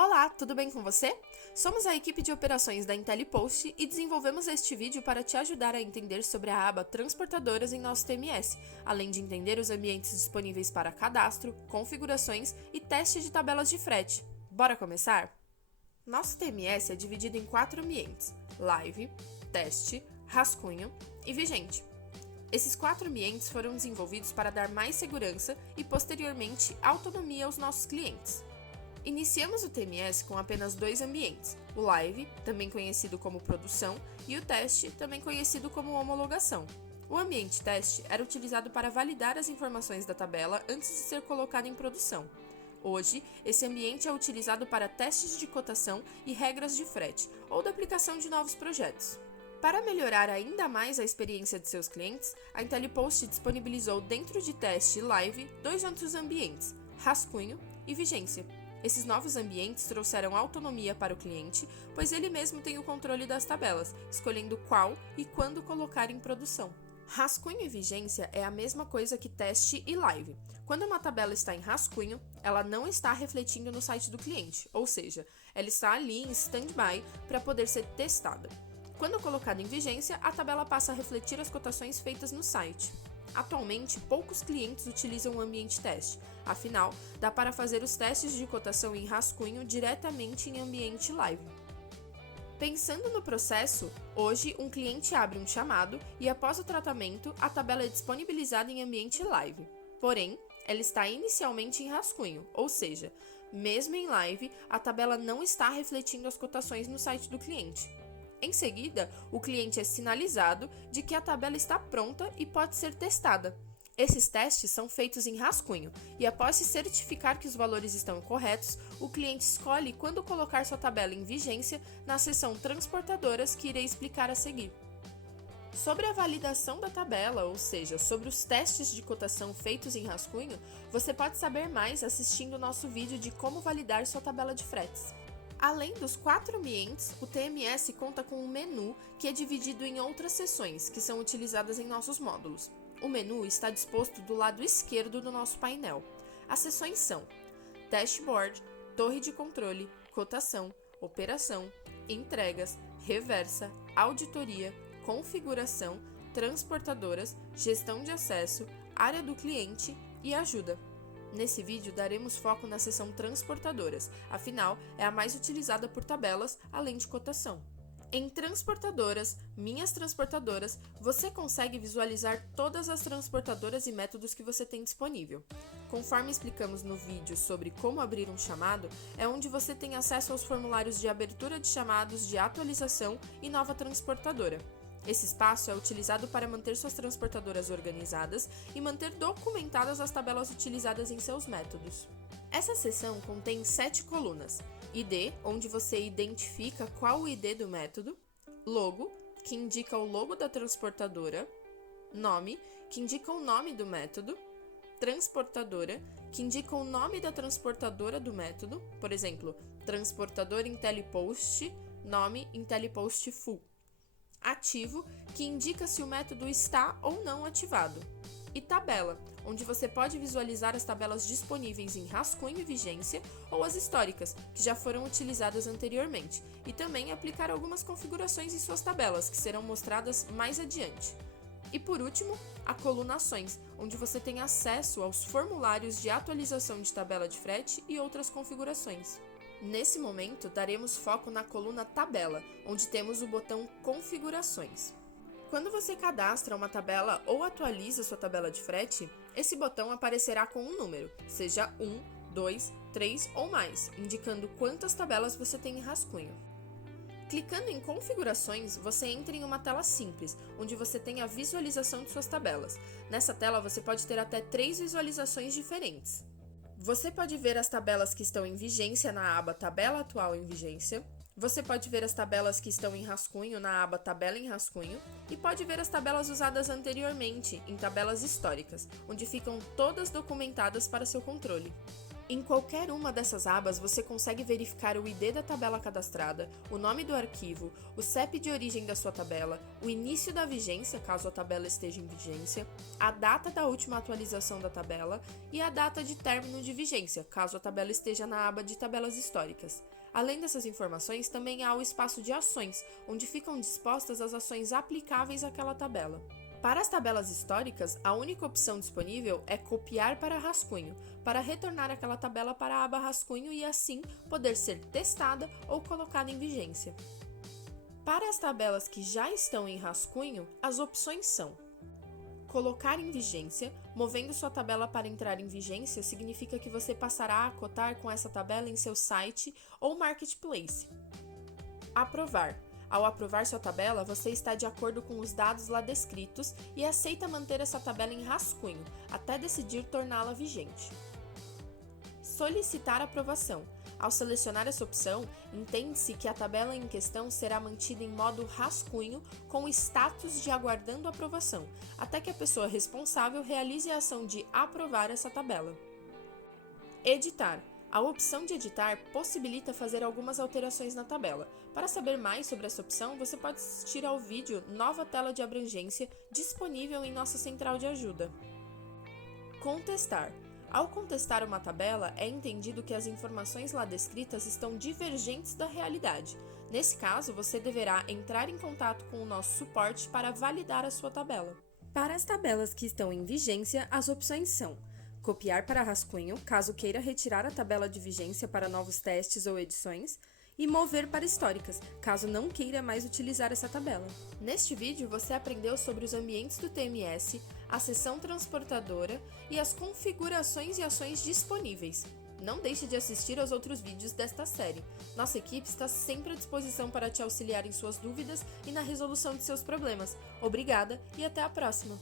Olá, tudo bem com você? Somos a equipe de operações da IntelliPost e desenvolvemos este vídeo para te ajudar a entender sobre a aba Transportadoras em nosso TMS, além de entender os ambientes disponíveis para cadastro, configurações e teste de tabelas de frete. Bora começar? Nosso TMS é dividido em 4 ambientes: Live, Teste, Rascunho e Vigente. Esses 4 ambientes foram desenvolvidos para dar mais segurança e, posteriormente, autonomia aos nossos clientes. Iniciamos o TMS com apenas 2 ambientes, o Live, também conhecido como Produção, e o Teste, também conhecido como Homologação. O ambiente Teste era utilizado para validar as informações da tabela antes de ser colocado em produção. Hoje, esse ambiente é utilizado para testes de cotação e regras de frete, ou da aplicação de novos projetos. Para melhorar ainda mais a experiência de seus clientes, a IntelliPost disponibilizou dentro de Teste e Live 2 outros ambientes, Rascunho e Vigência. Esses novos ambientes trouxeram autonomia para o cliente, pois ele mesmo tem o controle das tabelas, escolhendo qual e quando colocar em produção. Rascunho e vigência é a mesma coisa que teste e live. Quando uma tabela está em rascunho, ela não está refletindo no site do cliente, ou seja, ela está ali em stand-by para poder ser testada. Quando colocada em vigência, a tabela passa a refletir as cotações feitas no site. Atualmente, poucos clientes utilizam o ambiente teste, afinal, dá para fazer os testes de cotação em rascunho diretamente em ambiente live. Pensando no processo, hoje um cliente abre um chamado e após o tratamento, a tabela é disponibilizada em ambiente live. Porém, ela está inicialmente em rascunho, ou seja, mesmo em live, a tabela não está refletindo as cotações no site do cliente. Em seguida, o cliente é sinalizado de que a tabela está pronta e pode ser testada. Esses testes são feitos em rascunho e, após se certificar que os valores estão corretos, o cliente escolhe quando colocar sua tabela em vigência na seção Transportadoras que irei explicar a seguir. Sobre a validação da tabela, ou seja, sobre os testes de cotação feitos em rascunho, você pode saber mais assistindo o nosso vídeo de como validar sua tabela de fretes. Além dos 4 ambientes, o TMS conta com um menu que é dividido em outras seções, que são utilizadas em nossos módulos. O menu está disposto do lado esquerdo do nosso painel. As seções são Dashboard, Torre de Controle, Cotação, Operação, Entregas, Reversa, Auditoria, Configuração, Transportadoras, Gestão de Acesso, Área do Cliente e Ajuda. Nesse vídeo, daremos foco na seção Transportadoras, afinal, é a mais utilizada por tabelas, além de cotação. Em Transportadoras, Minhas Transportadoras, você consegue visualizar todas as transportadoras e métodos que você tem disponível. Conforme explicamos no vídeo sobre como abrir um chamado, é onde você tem acesso aos formulários de abertura de chamados, de atualização e nova transportadora. Esse espaço é utilizado para manter suas transportadoras organizadas e manter documentadas as tabelas utilizadas em seus métodos. Essa seção contém 7 colunas: ID, onde você identifica qual o ID do método; logo, que indica o logo da transportadora; nome, que indica o nome do método; transportadora, que indica o nome da transportadora do método, por exemplo, transportadora IntelliPost, nome IntelliPost Full; ativo, que indica se o método está ou não ativado; e tabela, onde você pode visualizar as tabelas disponíveis em rascunho e vigência ou as históricas, que já foram utilizadas anteriormente, e também aplicar algumas configurações em suas tabelas, que serão mostradas mais adiante. E por último, a coluna Ações, onde você tem acesso aos formulários de atualização de tabela de frete e outras configurações. Nesse momento, daremos foco na coluna Tabela, onde temos o botão Configurações. Quando você cadastra uma tabela ou atualiza sua tabela de frete, esse botão aparecerá com um número, seja 1, 2, 3 ou mais, indicando quantas tabelas você tem em rascunho. Clicando em Configurações, você entra em uma tela simples, onde você tem a visualização de suas tabelas. Nessa tela, você pode ter até 3 visualizações diferentes. Você pode ver as tabelas que estão em vigência na aba Tabela Atual em Vigência. Você pode ver as tabelas que estão em rascunho na aba Tabela em Rascunho. E pode ver as tabelas usadas anteriormente em tabelas históricas, onde ficam todas documentadas para seu controle. Em qualquer uma dessas abas, você consegue verificar o ID da tabela cadastrada, o nome do arquivo, o CEP de origem da sua tabela, o início da vigência, caso a tabela esteja em vigência, a data da última atualização da tabela e a data de término de vigência, caso a tabela esteja na aba de tabelas históricas. Além dessas informações, também há o espaço de ações, onde ficam dispostas as ações aplicáveis àquela tabela. Para as tabelas históricas, a única opção disponível é copiar para rascunho, para retornar aquela tabela para a aba rascunho e assim poder ser testada ou colocada em vigência. Para as tabelas que já estão em rascunho, as opções são: colocar em vigência. Movendo sua tabela para entrar em vigência significa que você passará a cotar com essa tabela em seu site ou marketplace. Aprovar. Ao aprovar sua tabela, você está de acordo com os dados lá descritos e aceita manter essa tabela em rascunho, até decidir torná-la vigente. Solicitar aprovação. Ao selecionar essa opção, entende-se que a tabela em questão será mantida em modo rascunho com status de aguardando aprovação, até que a pessoa responsável realize a ação de aprovar essa tabela. Editar. A opção de editar possibilita fazer algumas alterações na tabela. Para saber mais sobre essa opção, você pode assistir ao vídeo Nova Tela de Abrangência disponível em nossa central de ajuda. Contestar. Ao contestar uma tabela, é entendido que as informações lá descritas estão divergentes da realidade. Nesse caso, você deverá entrar em contato com o nosso suporte para validar a sua tabela. Para as tabelas que estão em vigência, as opções são: copiar para rascunho, caso queira retirar a tabela de vigência para novos testes ou edições, e mover para históricas, caso não queira mais utilizar essa tabela. Neste vídeo, você aprendeu sobre os ambientes do TMS, a seção transportadora e as configurações e ações disponíveis. Não deixe de assistir aos outros vídeos desta série. Nossa equipe está sempre à disposição para te auxiliar em suas dúvidas e na resolução de seus problemas. Obrigada e até a próxima!